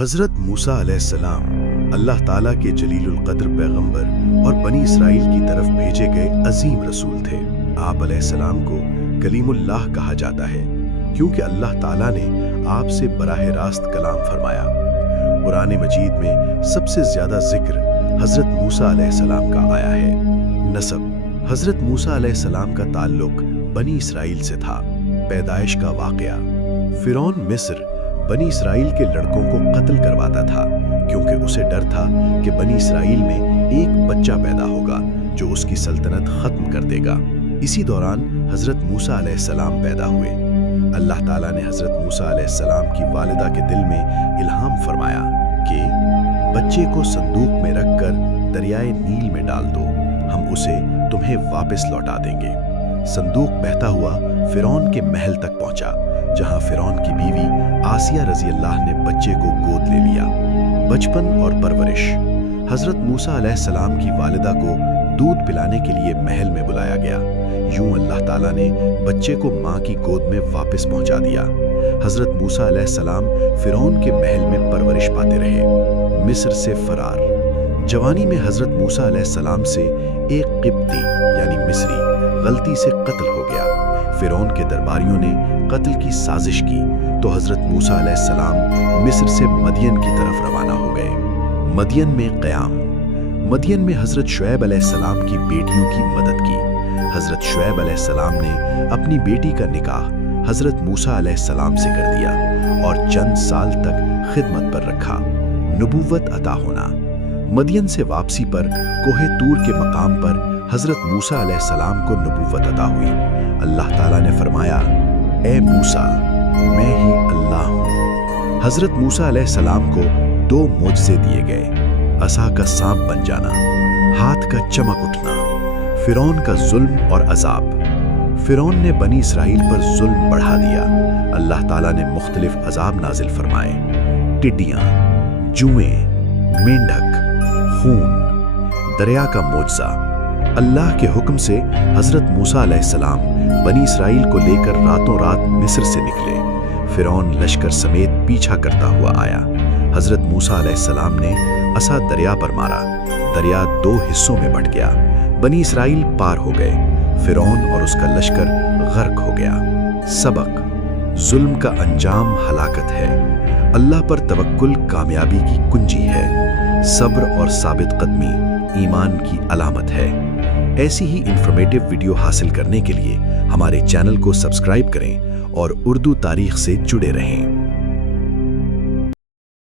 हज़रत मूसा अलैहिस्सलाम अल्लाह ताला के जलीलुल क़द्र पैगंबर और बनी इसराइल की तरफ भेजे गए अजीम रसूल थे। आप अलैहिस्सलाम को कलीमुल्लाह कहा जाता है क्योंकि अल्लाह ताला ने आपसे बराह रास्त कलाम फरमाया। कुरान मजीद में सबसे ज़्यादा जिक्र हज़रत मूसा अलैहिस्सलाम का आया है। नसब हज़रत मूसा अलैहिस्सलाम का ताल्लुक बनी इसराइल से था। पैदाइश का वाक़या फ़िरौन मिस्र बनी इसराइल के लड़कों को कत्ल करवाता था क्योंकि उसे डर था कि बनी इसराइल में एक बच्चा पैदा होगा जो उसकी सल्तनत खत्म कर देगा। इसी दौरान हज़रत मूसा अलैहिस्सलाम पैदा हुए। अल्लाह ताला ने हज़रत मूसा अलैहिस्सलाम की वालिदा के दिल में इल्हाम फरमाया कि बच्चे को संदूक में रखकर दरियाए नील में डाल दो, हम उसे तुम्हें वापस लौटा देंगे। संदूक बहता हुआ फ़िरौन के महल तक पहुंचा, जहां फ़िरौन की बीवी आसिया रज़ी अल्लाह ने बच्चे को गोद ले लिया। बचपन और परवरिश हज़रत मूसा अलैहिस्सलाम की वालिदा को दूध पिलाने के लिए महल में बुलाया गया। यूं अल्लाह ताला ने बच्चे को माँ की गोद में वापस पहुंचा दिया। हज़रत मूसा अलैहिस्सलाम फ़िरौन के महल में परवरिश पाते रहे। मिस्र से फरार जवानी में हज़रत मूसा अलैहिस्सलाम से एक क़िब्ती यानी मिस्री गलती से कत्ल हो गया। फ़िरौन के दरबारियों ने कत्ल की साजिश की तो हज़रत मूसा अलैहिस्सलाम मिस्र से मदियन की तरफ रवाना हो गए। मदियन में क़याम मदियन में हज़रत शुएब अलैहिस्सलाम की बेटियों की मदद की। हज़रत शुएब अलैहिस्सलाम ने अपनी बेटी का निकाह हज़रत मूसा अलैहिस्सलाम से कर दिया और चंद साल तक खिदमत पर रखा। नबूवत अता होना मदियन से वापसी पर कोहे तूर के मकाम पर हज़रत मूसा अलैहिस्सलाम को नबूवत अता हुई। अल्लाह ताला ने फरमाया, ए मूसा, मैं ही अल्लाह हूँ। हज़रत मूसा अलैहिस्सलाम को 2 मोजज़े दिए गए, असा का सांप बन जाना, हाथ का चमक उठना, फ़िरौन का जुल्म और अजाब। फ़िरौन ने बनी इसराइल पर जुल्म बढ़ा दिया। अल्लाह ताला ने मुख्तलिफ अजाब नाजिल फरमाए। टिड्डियाँ, जुएं, मेंढक, खून। दरिया का मोजज़ा अल्लाह के हुक्म से हज़रत मूसा अलैहिस्सलाम बनी इसराइल को लेकर रातों रात मिस्र से निकले। फ़िरौन लश्कर समेत पीछा करता हुआ आया। हज़रत मूसा अलैहिस्सलाम ने असा दरिया पर मारा, दरिया 2 हिस्सों में बंट गया। बनी इसराइल पार हो गए। फ़िरौन और उसका लश्कर गर्क हो गया। सबक जुल्म का अंजाम हलाकत है। अल्लाह पर तवक्कुल कामयाबी की कुंजी है। सब्र और साबित कदमी ईमान की अलामत है। ऐसी ही इंफॉर्मेटिव वीडियो हासिल करने के लिए हमारे चैनल को सब्सक्राइब करें और उर्दू तारीख से जुड़े रहें।